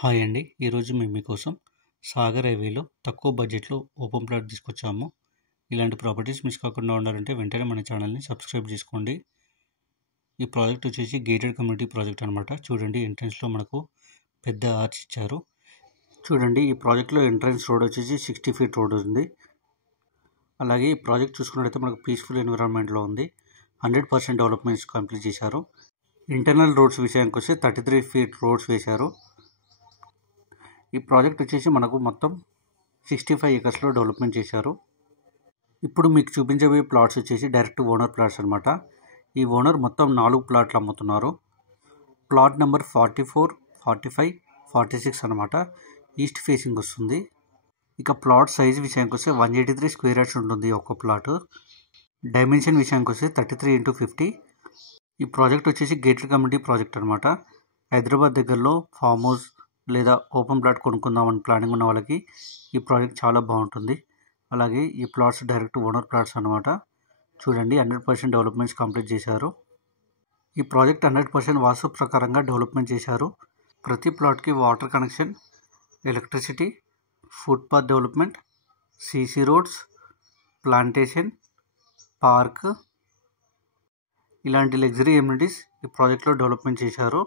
Hi అండి. ఈరోజు మేము మీకోసం సాగర్ హైవేలో తక్కువ బడ్జెట్‌లో ఓపెన్ ప్లాట్ తీసుకొచ్చాము. ఇలాంటి ప్రాపర్టీస్ మిస్ కాకుండా ఉండాలంటే వెంటనే మన ఛానల్‌ని సబ్స్క్రైబ్ చేసుకోండి. ఈ ప్రాజెక్ట్ వచ్చేసి గేటెడ్ కమ్యూనిటీ ప్రాజెక్ట్ అనమాట. చూడండి ఎంట్రన్స్‌లో మనకు పెద్ద ఆర్చ్ ఇచ్చారు. చూడండి ఈ ప్రాజెక్ట్‌లో ఎంట్రన్స్ రోడ్ వచ్చేసి 60 ఫీట్ రోడ్ ఉంది. అలాగే ఈ ప్రాజెక్ట్ చూసుకున్నట్లయితే మనకు పీస్‌ఫుల్ ఎన్విరాన్మెంట్‌లో ఉంది. 100% డెవలప్మెంట్స్ కంప్లీట్ చేశారు. ఇంటర్నల్ రోడ్స్ విషయానికి వస్తే 33 ఫీట్ రోడ్స్ వేశారు. ఈ ప్రాజెక్ట్ వచ్చేసి మనకు మొత్తం 65 ఎకర్స్లో డెవలప్మెంట్ చేశారు. ఇప్పుడు మీకు చూపించబోయే ప్లాట్స్ వచ్చేసి డైరెక్ట్ ఓనర్ ప్లాట్స్ అనమాట. ఈ ఓనర్ మొత్తం 4 ప్లాట్లు అమ్ముతున్నారు. ప్లాట్ నెంబర్ 44, 45, 46 అనమాట. ఈస్ట్ ఫేసింగ్ వస్తుంది. ఇక ప్లాట్ సైజ్ విషయానికి వస్తే 183 స్క్వేర్ యార్డ్స్ ఉంటుంది ఒక్క ప్లాట్. డైమెన్షన్ విషయానికి వస్తే 33x50. ఈ ప్రాజెక్ట్ వచ్చేసి గేటెడ్ కమ్యూనిటీ ప్రాజెక్ట్ అనమాట. హైదరాబాద్ దగ్గరలో ఫామ్ హౌస్ లేదా ఓపెన్ ప్లాట్ కొనుక్కుందామని ప్లానింగ్ ఉన్న వాళ్ళకి ఈ ప్రాజెక్ట్ చాలా బాగుంటుంది. అలాగే ఈ ప్లాట్స్ డైరెక్ట్ ఓనర్ ప్లాట్స్ అనమాట. చూడండి 100% డెవలప్మెంట్స్ కంప్లీట్ చేశారు. ఈ ప్రాజెక్ట్ 100% వాస్తు ప్రకారంగా డెవలప్మెంట్ చేశారు. ప్రతి ప్లాట్కి water connection, electricity, footpath development, CC roads, plantation, park ఇలాంటి లగ్జరీ ఎమ్యూనిటీస్ ఈ ప్రాజెక్ట్లో డెవలప్మెంట్ చేశారు.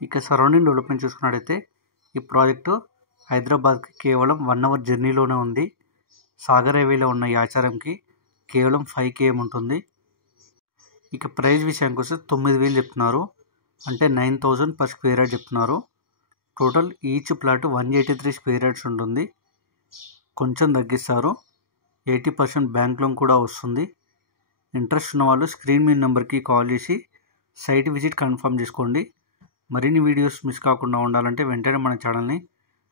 ఇక సరౌండింగ్ డెవలప్మెంట్ చూసుకున్నట్టయితే ఈ ప్రాజెక్టు హైదరాబాద్కి కేవలం 1 అవర్ జర్నీలోనే ఉంది. సాగర్ హైవేలో ఉన్న ఈ ఆచారంకి కేవలం 5 km ఉంటుంది. ఇక ప్రైస్ విషయానికి వస్తే 9,000 చెప్తున్నారు. అంటే 9,000 పర్ స్క్వేర్ యార్డ్ చెప్తున్నారు. Total each plot 183 square yards ఉంటుంది. కొంచెం తగ్గిస్తారు. 80% బ్యాంక్ లోన్ కూడా వస్తుంది. ఇంట్రెస్ట్ ఉన్న వాళ్ళు స్క్రీన్ మీద నెంబర్కి కాల్ చేసి సైట్ విజిట్ కన్ఫర్మ్ చేసుకోండి. మరిన్ని వీడియోస్ మిస్ కాకుండా ఉండాలంటే వెంటనే మన ఛానల్ని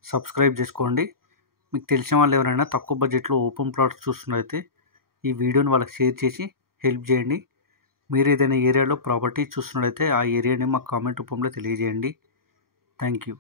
సబ్స్క్రైబ్ చేసుకోండి. మీకు తెలిసిన వాళ్ళు ఎవరైనా తక్కువ బడ్జెట్లో ఓపెన్ ప్లాట్స్ చూస్తున్నట్లయితే ఈ వీడియోని వాళ్ళకి షేర్ చేసి హెల్ప్ చేయండి. మీరు ఏదైనా ఏరియాలో ప్రాపర్టీ చూస్తున్నట్లయితే ఆ ఏరియాని మాకు కామెంట్ రూపంలో తెలియజేయండి. Thank you.